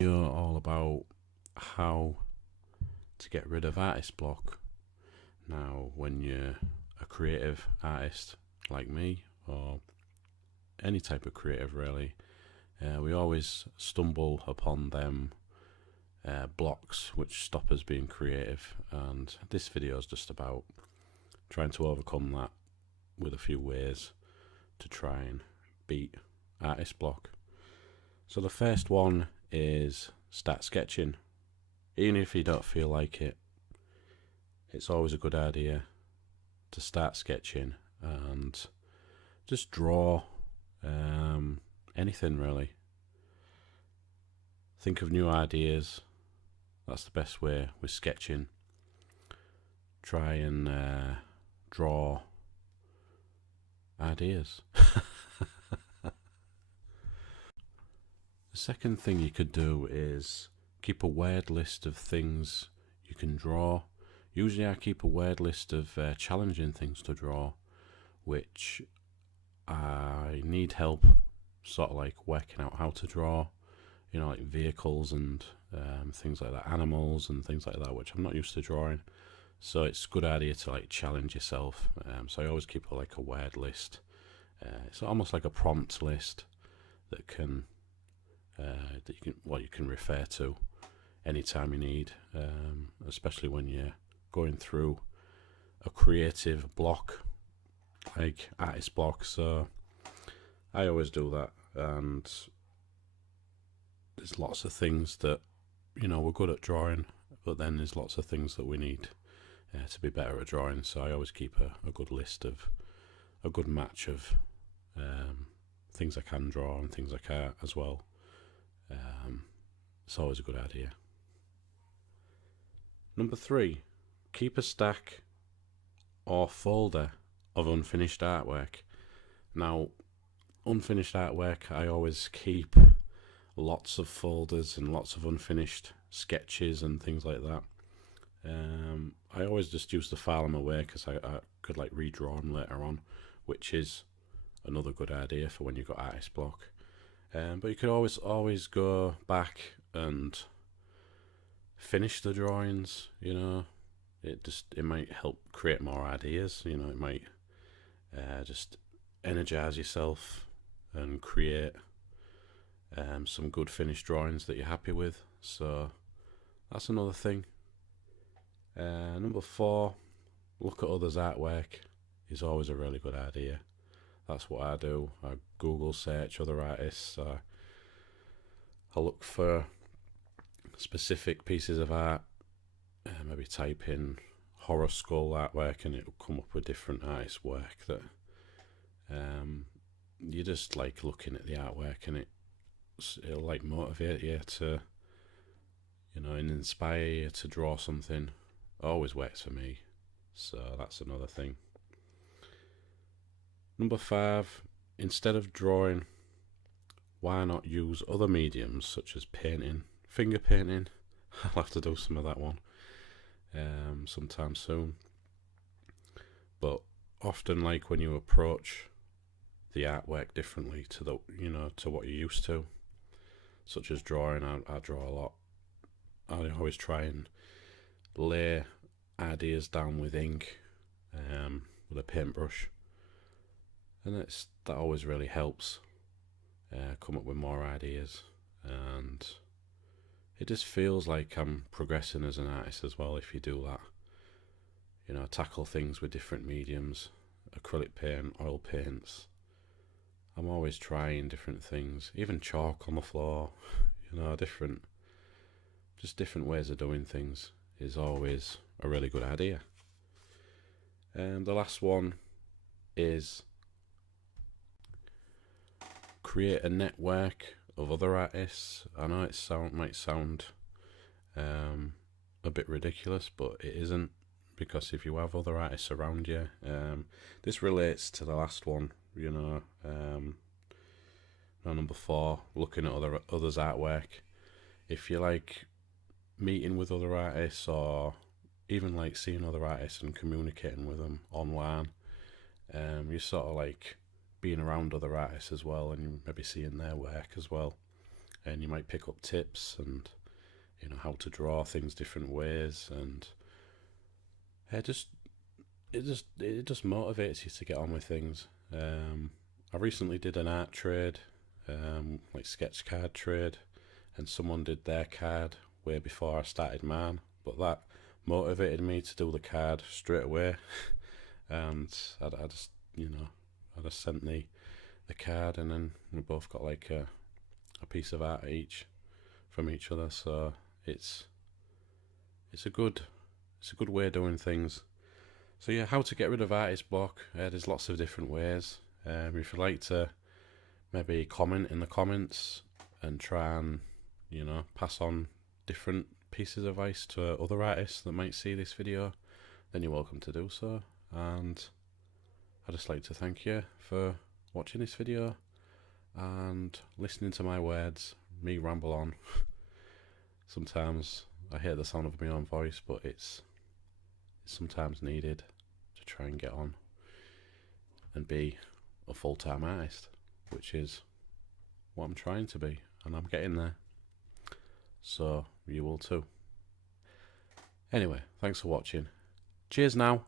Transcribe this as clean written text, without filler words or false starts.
Video all about how to get rid of artist block. Now, when you're a creative artist like me, or any type of creative really, we always stumble upon them blocks which stop us being creative, and this video is just about trying to overcome that with a few ways to try and beat artist block. So the first one is start sketching. Even if you don't feel like it, it's always a good idea to start sketching and just draw anything really. Think of new ideas. That's the best way with sketching. Try and draw ideas. The second thing you could do is keep a word list of things you can draw. Usually I keep a word list of challenging things to draw, which I need help sort of like working out how to draw, you know, like vehicles and things like that, animals and things like that, which I'm not used to drawing. So it's a good idea to like challenge yourself. So I always keep like a word list. It's almost like a prompt list that can you can refer to anytime you need, especially when you're going through a creative block, like artist block. So I always do that, and there's lots of things that, you know, we're good at drawing, but then there's lots of things that we need to be better at drawing. So I always keep a good list of a good match of things I can draw and things I can't as well. It's always a good idea. Number 3, keep a stack or folder of unfinished artwork. Now, unfinished artwork, I always keep lots of folders and lots of unfinished sketches and things like that. I always just use the file them away because I could like redraw them later on, which is another good idea for when you've got artist block. But you could always go back and finish the drawings, you know. It might help create more ideas, you know. It might just energize yourself and create some good finished drawings that you're happy with. So that's another thing. Number 4, look at others' artwork is always a really good idea. That's what I do. I Google search other artists. I look for specific pieces of art. Maybe type in horror skull artwork and it'll come up with different artists' work that you just like looking at the artwork, and it'll like motivate you to, you know, and inspire you to draw something. It always works for me. So that's another thing. Number 5, instead of drawing, why not use other mediums such as painting, finger painting? I'll have to do some of that one sometime soon. But often, like when you approach the artwork differently to to what you're used to, such as drawing, I draw a lot. I always try and lay ideas down with ink, with a paintbrush. And that always really helps come up with more ideas, and it just feels like I'm progressing as an artist as well if you do that. You know, tackle things with different mediums, acrylic paint, oil paints. I'm always trying different things, even chalk on the floor, you know, different ways of doing things is always a really good idea. And the last one is create a network of other artists. I know it might sound a bit ridiculous, but it isn't, because if you have other artists around you, this relates to the last one, you know. Number 4, looking at others' artwork. If you like meeting with other artists, or even like seeing other artists and communicating with them online, you sort of like being around other artists as well, and maybe seeing their work as well. and you might pick up tips and how to draw things different ways, and it just motivates you to get on with things. I recently did an art trade, like sketch card trade, and someone did their card way before I started mine, but that motivated me to do the card straight away. And I just sent the card, and then we both got like a piece of art each from each other. So it's a good way of doing things. So yeah, how to get rid of artist block. There's lots of different ways. If you'd like to maybe comment in the comments and try and pass on different pieces of advice to other artists that might see this video, then you're welcome to do so. And I'd just like to thank you for watching this video and listening to my words, me ramble on. Sometimes I hear the sound of my own voice, but it's sometimes needed to try and get on and be a full-time artist, which is what I'm trying to be, and I'm getting there. So you will too. Anyway, thanks for watching. Cheers now.